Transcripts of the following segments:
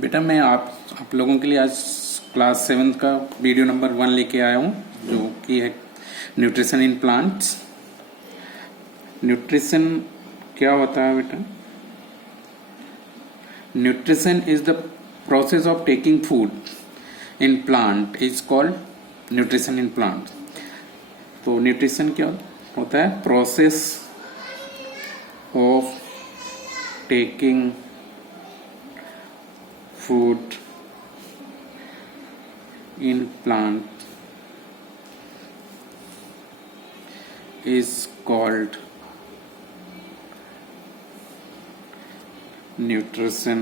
बेटा मैं आप लोगों के लिए आज क्लास 7 का वीडियो नंबर 1 लेके आया हूँ, जो कि है न्यूट्रिशन इन प्लांट्स। न्यूट्रिशन क्या होता है बेटा? Nutrition is the process of taking food in plant is called nutrition in plant. तो न्यूट्रिशन क्या होता है? Process of taking food in plant is called nutrition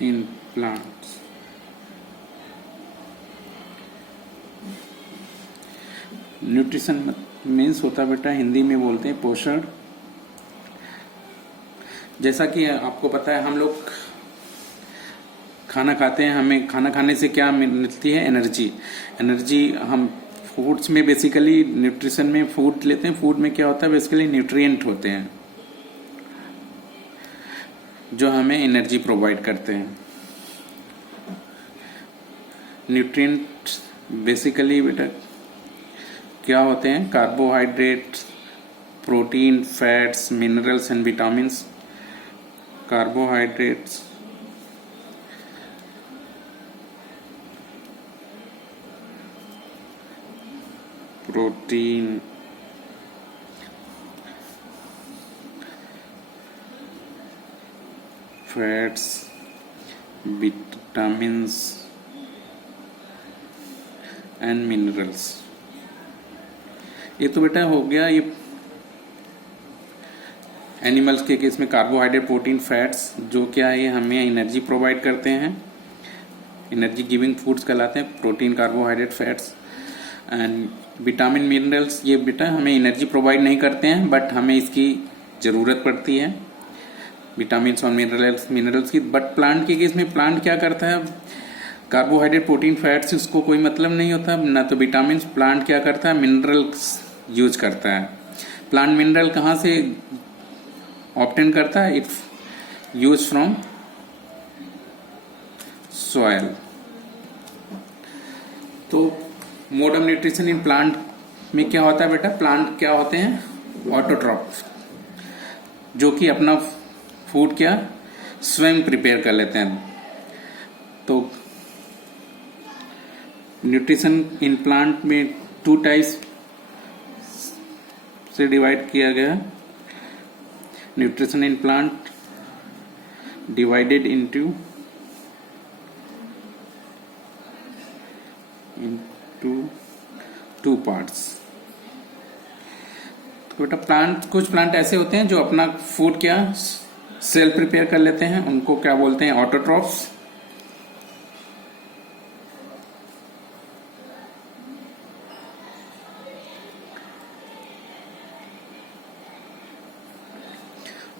in plants। Nutrition means होता है बेटा, हिंदी में बोलते हैं पोषण। जैसा कि आपको पता है, हम लोग खाना खाते हैं, हमें खाना खाने से क्या मिलती है? एनर्जी हम फूड्स में बेसिकली, न्यूट्रिशन में फूड लेते हैं। फूड में क्या होता है? बेसिकली न्यूट्रिएंट होते हैं जो हमें एनर्जी प्रोवाइड करते हैं। न्यूट्रिएंट बेसिकली बेटा क्या होते हैं? Carbohydrate, protein, fats, minerals and vitamins. carbohydrates, protein, fats, vitamins and minerals। ये तो बेटा हो गया ये एनिमल्स के केस में कार्बोहाइड्रेट, प्रोटीन, फैट्स, जो क्या है, ये हमें एनर्जी प्रोवाइड करते हैं, एनर्जी गिविंग फूड्स कहलाते हैं। Protein, carbohydrate, fats and vitamin, minerals, ये बेटा हमें एनर्जी प्रोवाइड नहीं करते हैं, बट हमें इसकी ज़रूरत पड़ती है, विटामिन और मिनरल्स की। बट प्लांट के केस में प्लांट क्या करता है? कार्बोहाइड्रेट, प्रोटीन, फैट्स उसको कोई मतलब नहीं होता, ना तो विटामिन। प्लांट क्या करता है? मिनरल्स यूज करता है। प्लांट मिनरल कहाँ से ऑब्टेन करता है? It use from soil. तो mode of nutrition in plant में क्या होता है बेटा? प्लांट क्या होते हैं? ऑटोट्रॉफ, जो कि अपना फूड क्या स्वयं प्रिपेयर कर लेते हैं। तो न्यूट्रिशन इन प्लांट में 2 टाइप्स से डिवाइड किया गया है। Nutrition in plant divided into two parts। तो बेटा कुछ प्लांट ऐसे होते हैं जो अपना फूड क्या सेल्फ प्रिपेयर कर लेते हैं, उनको क्या बोलते हैं? ऑटोट्रॉफ्स।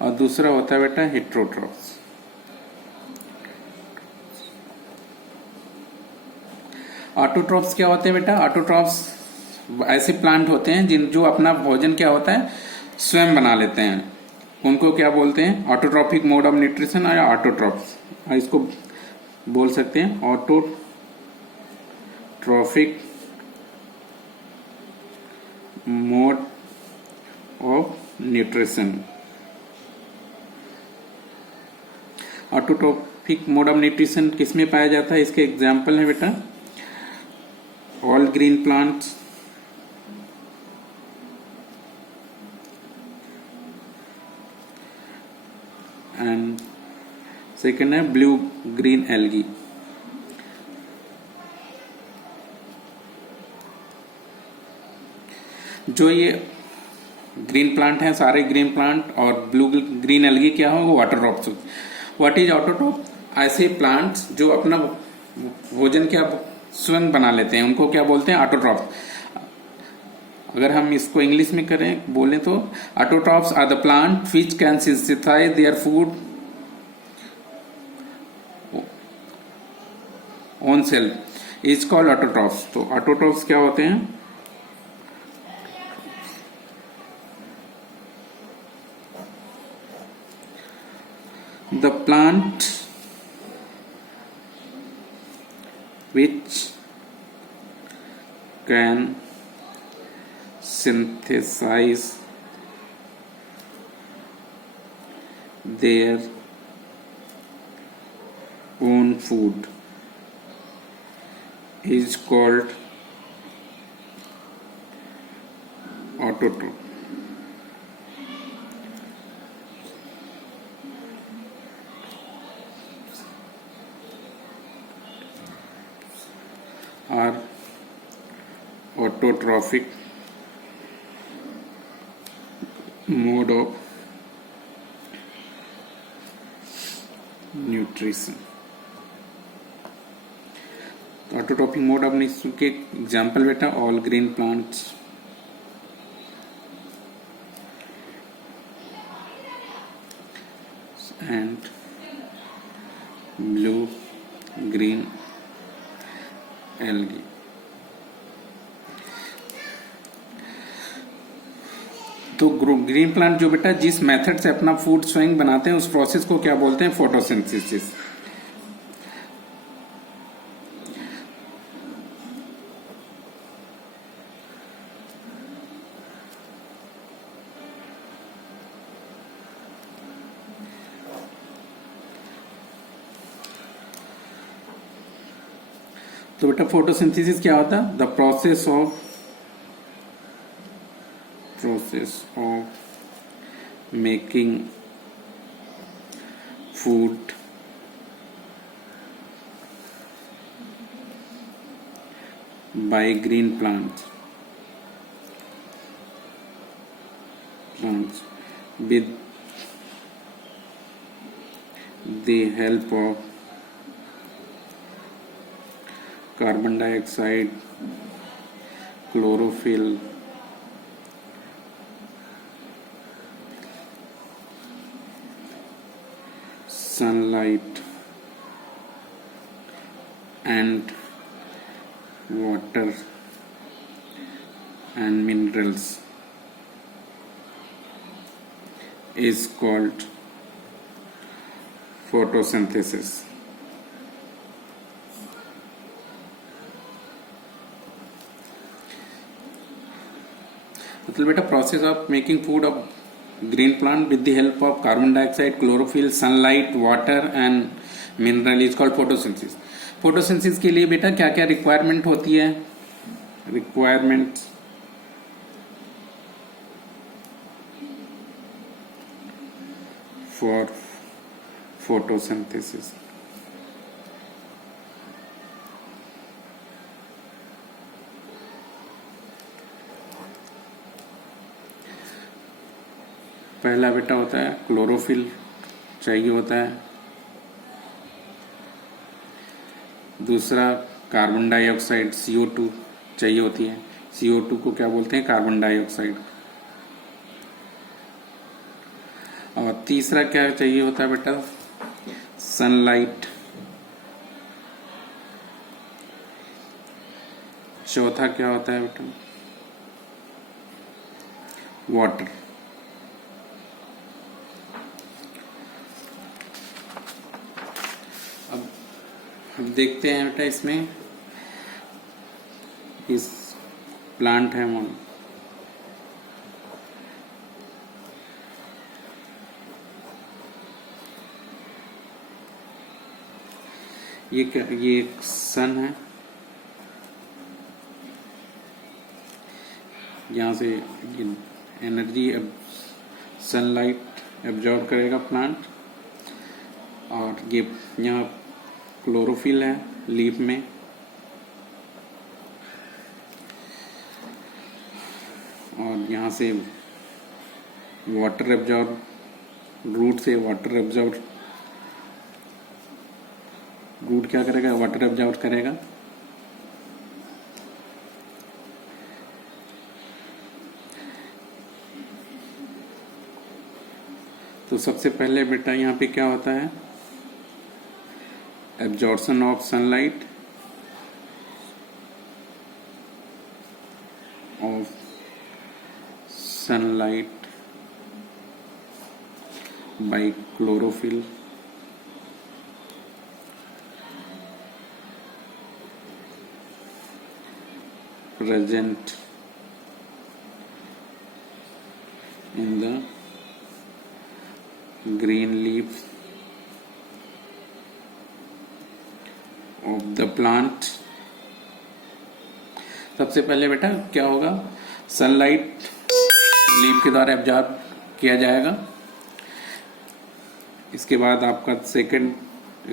और दूसरा होता है बेटा हेट्रोट्रॉफ्स। ऑटोट्रॉफ्स क्या होते हैं बेटा? ऑटोट्रॉफ्स ऐसे प्लांट होते हैं जो अपना भोजन क्या होता है स्वयं बना लेते हैं, उनको क्या बोलते हैं? ऑटोट्रॉफिक मोड ऑफ न्यूट्रिशन या ऑटोट्रॉफ्स। इसको बोल सकते हैं autotrophic mode of nutrition. Autotrophic mode of nutrition किस में पाया जाता है? इसके एग्जाम्पल है बेटा all green plants, and second है ब्लू ग्रीन एल्गी। जो ये ग्रीन प्लांट हैं, सारे ग्रीन प्लांट, और ब्लू ग्रीन एल्गी क्या हो? वो ऑटोट्रॉफ्स। What is autotroph? ऐसे प्लांट्स जो अपना भोजन क्या स्वयं बना लेते हैं, उनको क्या बोलते हैं? ऑटोट्रॉफ। अगर हम इसको इंग्लिश में करें बोलें तो autotrophs are the plant which can synthesise their food own self is called autotrophs. तो ऑटोट्रॉफ्स क्या होते हैं? The plant which can synthesize their own food is called autotroph. Or autotrophic mode of nutrition. Autotrophic mode of nutrition के example बेटा all green plants, and blue green algae. तो green plant जो बेटा जिस method से अपना food स्वयं बनाते हैं उस प्रोसेस को क्या बोलते हैं? फोटोसिंथेसिस। तो बेटा फोटोसिंथेसिस क्या होता है? The process of making food by green plants with the help of carbon dioxide, chlorophyll, sunlight and water and minerals is called photosynthesis. मतलब बेटा process of making food of green plant with the help of carbon dioxide, chlorophyll, sunlight, water and mineral is called photosynthesis. Photosynthesis के लिए बेटा क्या क्या requirement होती है? Requirement for photosynthesis. पहला बेटा होता है क्लोरोफिल चाहिए होता है, दूसरा कार्बन डाइऑक्साइड CO2 चाहिए होती है। CO2 को क्या बोलते हैं? Carbon dioxide. और तीसरा क्या चाहिए होता है बेटा? सनलाइट। चौथा क्या होता है बेटा? वाटर। अब देखते हैं बेटा इसमें इस प्लांट है मोन ये क्या? ये एक सन है, यहाँ से एनर्जी सनलाइट एब्जॉर्ब करेगा प्लांट। और ये यहाँ क्लोरोफिल है लीफ में, और यहाँ से वाटर एब्जॉर्ब, रूट से वाटर एब्जॉर्ब, रूट क्या करेगा? वाटर एब्जॉर्ब करेगा। तो सबसे पहले बेटा यहाँ पे क्या होता है? Absorption of sunlight bye chlorophyll present in the green leaf of the plant। सबसे पहले बेटा क्या होगा, सनलाइट लीफ के द्वारा एब्जॉर्ब किया जाएगा। इसके बाद आपका सेकंड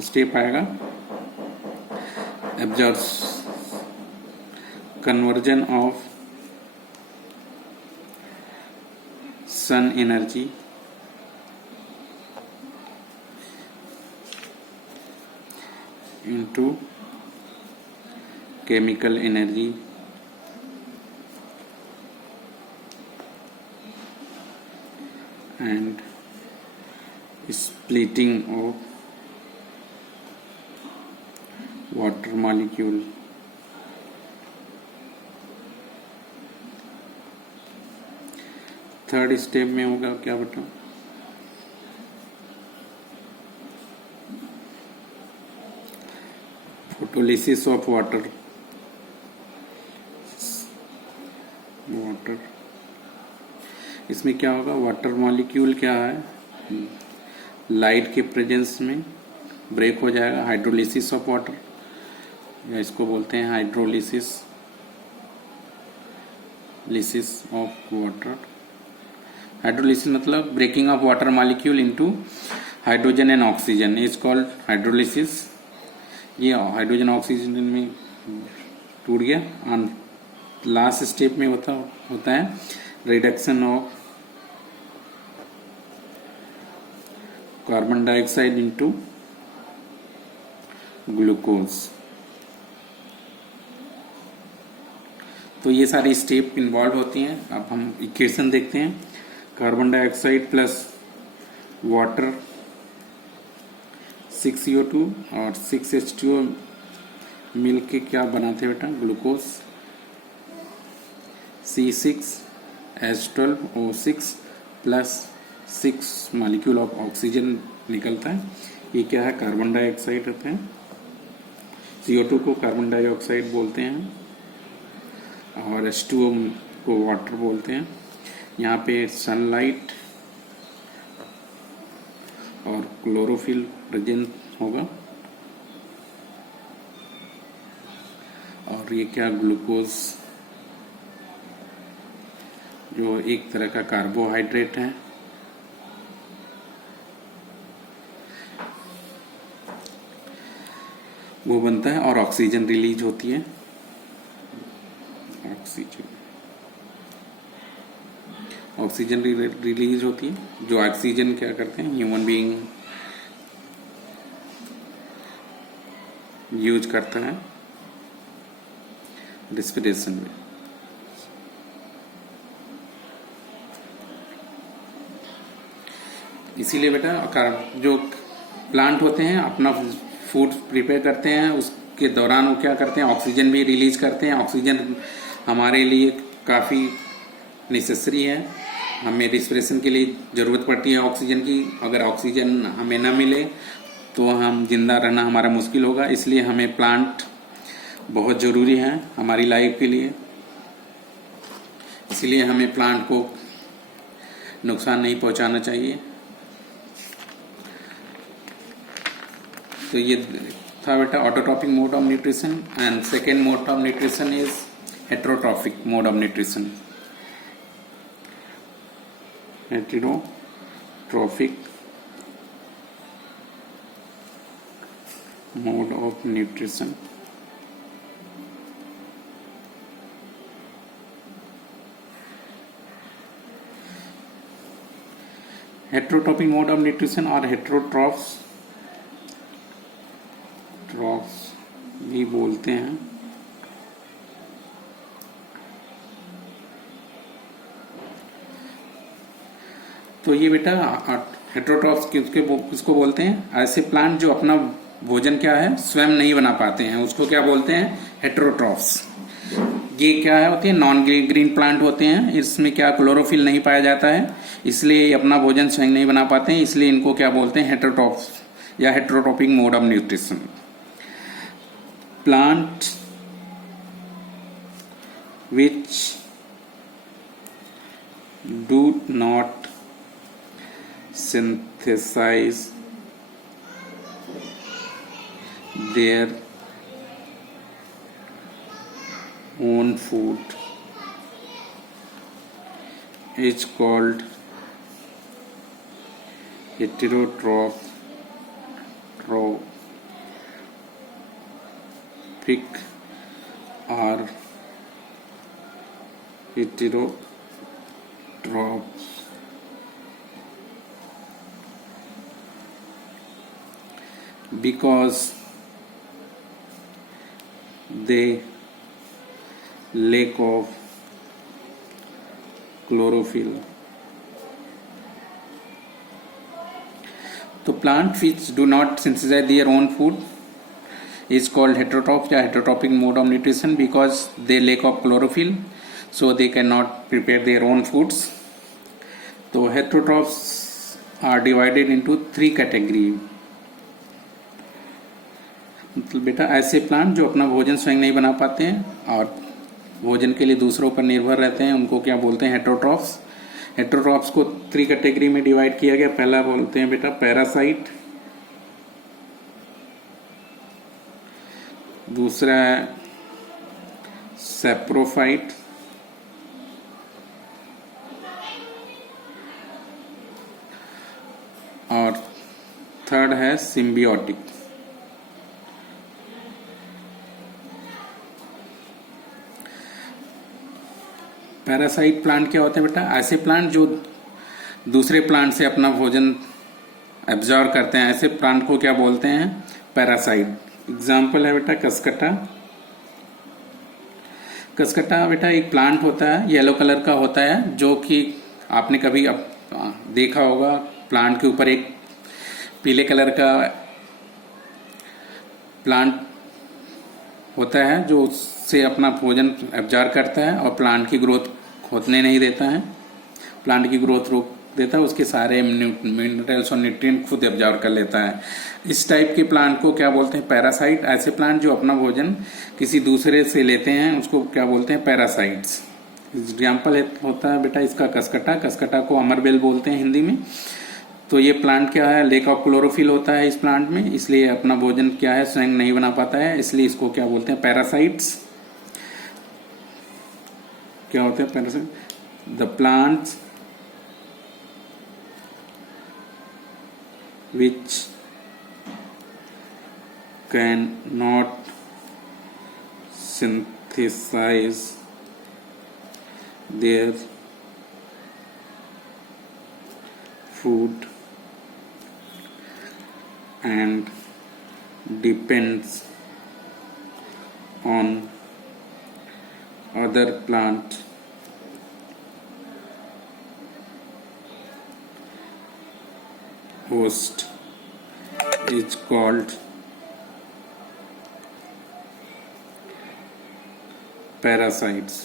स्टेप आएगा conversion of sun energy into chemical energy and splitting of water molecule। Third step में होगा क्या बेटा, फोटोलिसिस ऑफ वाटर। इसमें क्या होगा, वाटर मॉलिक्यूल क्या है, लाइट के प्रेजेंस में ब्रेक हो जाएगा, हाइड्रोलिसिस ऑफ वाटर, या इसको बोलते हैं हाइड्रोलिसिस ऑफ वाटर। हाइड्रोलिसिस मतलब breaking of water molecule into hydrogen and oxygen is called hydrolysis. ये हाइड्रोजन ऑक्सीजन में टूट गया। और लास्ट स्टेप में होता है reduction of carbon dioxide into glucose. तो ये सारी स्टेप इन्वॉल्व होती हैं। अब हम इक्वेशन देखते हैं। Carbon dioxide plus water 6CO2 और 6H2O मिल के क्या बनाते हैं बेटा, glucose. C6H12O6 plus 6 molecule of oxygen निकलता है। ये क्या है, कार्बन डाइऑक्साइड होते हैं। CO2 को कार्बन डाइऑक्साइड बोलते हैं और H2O को वाटर बोलते हैं। यहाँ पे सनलाइट और क्लोरोफिल प्रेजेंट होगा। और ये क्या, ग्लूकोज जो एक तरह का कार्बोहाइड्रेट है। वो बनता है और ऑक्सीजन रिलीज होती है। ऑक्सीजन रिलीज होती है, जो ऑक्सीजन क्या करते हैं, ह्यूमन बीइंग यूज करता है रेस्पिरेशन में। इसीलिए बेटा जो प्लांट होते हैं अपना फूड प्रिपेयर करते हैं, उसके दौरान वो क्या करते हैं, ऑक्सीजन भी रिलीज करते हैं। ऑक्सीजन हमारे लिए काफ़ी नेसेसरी है, हमें रिस्पिरेशन के लिए ज़रूरत पड़ती है ऑक्सीजन की। अगर ऑक्सीजन हमें न मिले तो हम जिंदा रहना हमारा मुश्किल होगा। इसलिए हमें प्लांट बहुत ज़रूरी है हमारी लाइफ के लिए। इसलिए हमें प्लांट को नुकसान नहीं पहुंचाना चाहिए। तो ये था बेटा autotrophic mode of nutrition. And second mode of nutrition is heterotrophic mode of nutrition. Heterotrophic mode of nutrition heterotrophic mode of nutrition और हेटेरोट्रॉफ्स भी बोलते हैं। तो ये बेटा हेटेरोट्रॉफ्स किसको बोलते हैं, ऐसे प्लांट जो अपना भोजन क्या है स्वयं नहीं बना पाते हैं, उसको क्या बोलते हैं, हेटेरोट्रॉफ्स। ये क्या है होती है, नॉन ग्रीन प्लांट होते हैं। इसमें क्या क्लोरोफिल नहीं पाया जाता है, इसलिए अपना भोजन स्वयं नहीं बना पाते हैं। इसलिए इनको क्या बोलते हैं, हेटेरोट्रॉफ्स या heterotrophic mode of nutrition. Plant which do not synthesize their own food is called heterotrophic or heterotrophs. Because they lack of chlorophyll. तो plant which do not synthesise their own food is called heterotrophs या heterotrophic mode of nutrition because they lack of chlorophyll, so they cannot prepare their own foods. तो heterotrophs are divided into 3 category. मतलब बेटा ऐसे plant जो अपना भोजन स्वयं नहीं बना पाते हैं और भोजन के लिए दूसरों पर निर्भर रहते हैं, उनको क्या बोलते हैं? हेटेरोट्रॉफ्स. हेटेरोट्रॉफ्स को 3 कैटेगरी में डिवाइड किया गया. पहला बोलते हैं बेटा पैरासाइट, दूसरा है सैप्रोफाइट, और थर्ड है सिम्बियोटिक. पैरासाइट प्लांट क्या होते हैं बेटा? ऐसे प्लांट जो दूसरे प्लांट से अपना भोजन एब्जॉर्ब करते हैं, ऐसे प्लांट को क्या बोलते हैं? पैरासाइट. एग्जाम्पल है बेटा कसकटा. कसकटा बेटा एक प्लांट होता है, येलो कलर का होता है, जो कि आपने कभी देखा होगा. प्लांट के ऊपर एक पीले कलर का प्लांट होता है जो उससे अपना भोजन एब्जॉर्ब करता है और प्लांट की ग्रोथ होने नहीं देता है, प्लांट की ग्रोथ रोक देता है, उसके सारे मिनरल्स और न्यूट्रिएंट खुद एब्जॉर्ब कर लेता है. इस टाइप के प्लांट को क्या बोलते हैं? पैरासाइट. ऐसे प्लांट जो अपना भोजन किसी दूसरे से लेते हैं उसको क्या बोलते हैं? पैरासाइट्स. एग्जाम्पल होता है बेटा इसका कसकटा. कसकटा को अमरबेल बोलते हैं हिंदी में. तो ये प्लांट क्या है? लेक ऑफ क्लोरोफिल होता है इस प्लांट में, इसलिए अपना भोजन क्या है स्वयं नहीं बना पाता है, इसलिए इसको क्या बोलते हैं? पैरासाइट्स. क्या होते हैं parasite? The plants which cannot synthesize their food and depends on other plant host is called parasites.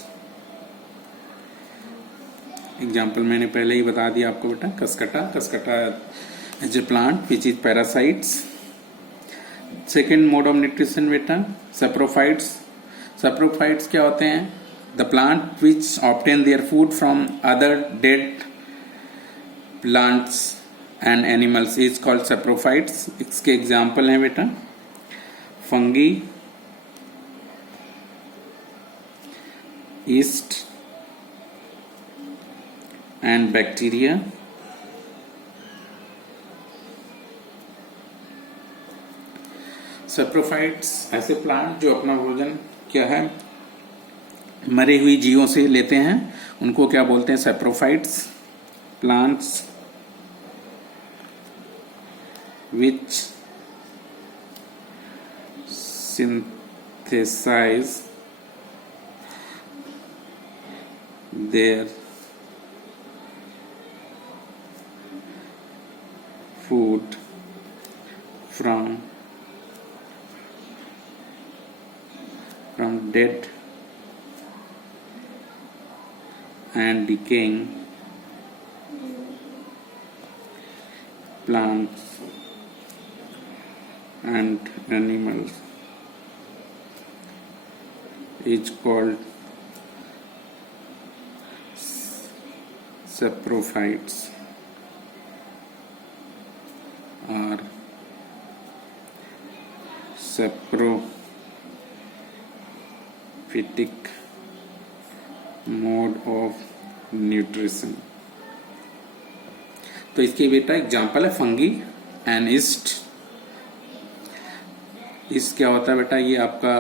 Example मैंने पहले ही बता दिया आपको बेटा. Cuscuta. Cuscuta is a plant which is parasites. Second mode of nutrition बेटा सैप्रोफाइट्स. सैप्रोफाइट्स क्या होते हैं? The plant which obtain their food from other dead plants and animals is called saprophytes. इसके एग्जाम्पल हैं बेटा fungi, yeast and bacteria. Saprophytes ऐसे plant जो अपना भोजन क्या है मरे हुई जीवों से लेते हैं, उनको क्या बोलते हैं? Saprophytes. Plants which synthesize their food from dead and decaying plants and animals is called saprophytes or saprophytic mode of nutrition। तो इसके बेटा एग्जाम्पल है फंगी एंड ईस्ट। ईस्ट क्या होता है बेटा, ये आपका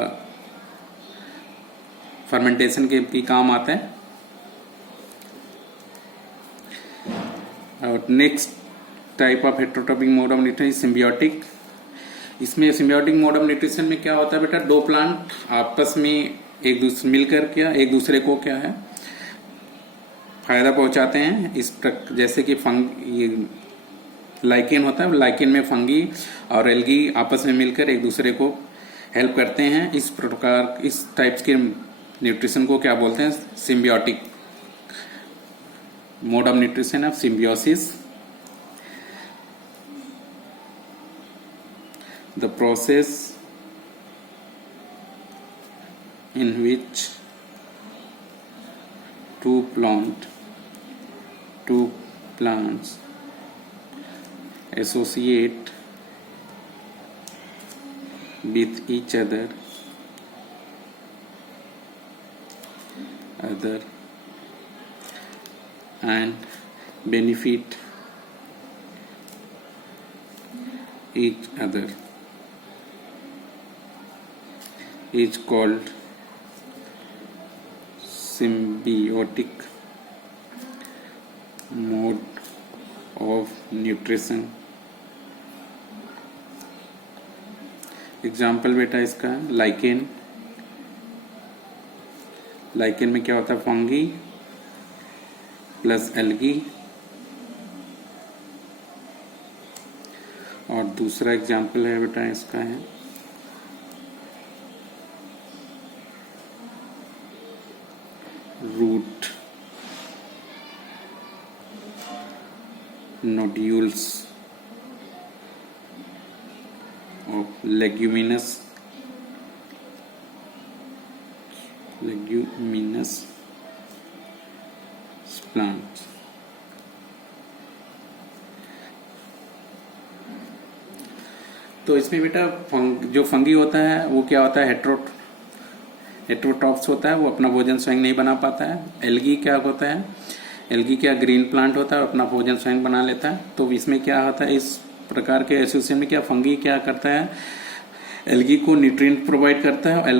फर्मेंटेशन के भी काम आता है। और next type of heterotrophic mode of nutrition symbiotic. इसमें सिम्बियोटिक मोड ऑफ न्यूट्रिशन में क्या होता है बेटा, दो प्लांट आपस में एक दूसरे मिलकर क्या एक दूसरे को क्या है फायदा पहुंचाते हैं। जैसे कि ये लाइकेन होता है, लाइकेन में फंगी और एल्गी आपस में मिलकर एक दूसरे को हेल्प करते हैं। इस प्रकार इस टाइप्स के न्यूट्रिशन को क्या बोलते हैं, symbiotic mode of nutrition of symbiosis. The process in which two plants associate with each other and benefit each other is called symbiotic mode of nutrition। Example बेटा इसका लाइकेन। लाइकेन में क्या होता है, फंगी प्लस एल्गी। और दूसरा example है बेटा इसका है root nodules of leguminous plants। तो इसमें बेटा जो फंगी होता है वो क्या होता है, हेटेरोट्रॉप्स होता है, वो अपना भोजन स्वयं नहीं बना पाता है। एल्गी क्या होता है, एल्गी क्या ग्रीन प्लांट होता है, अपना भोजन स्वयं बना लेता है। तो इसमें क्या होता है, इस प्रकार के एसोसिएशन में क्या फंगी क्या करता है, एल्गी को न्यूट्रिएंट प्रोवाइड करता है।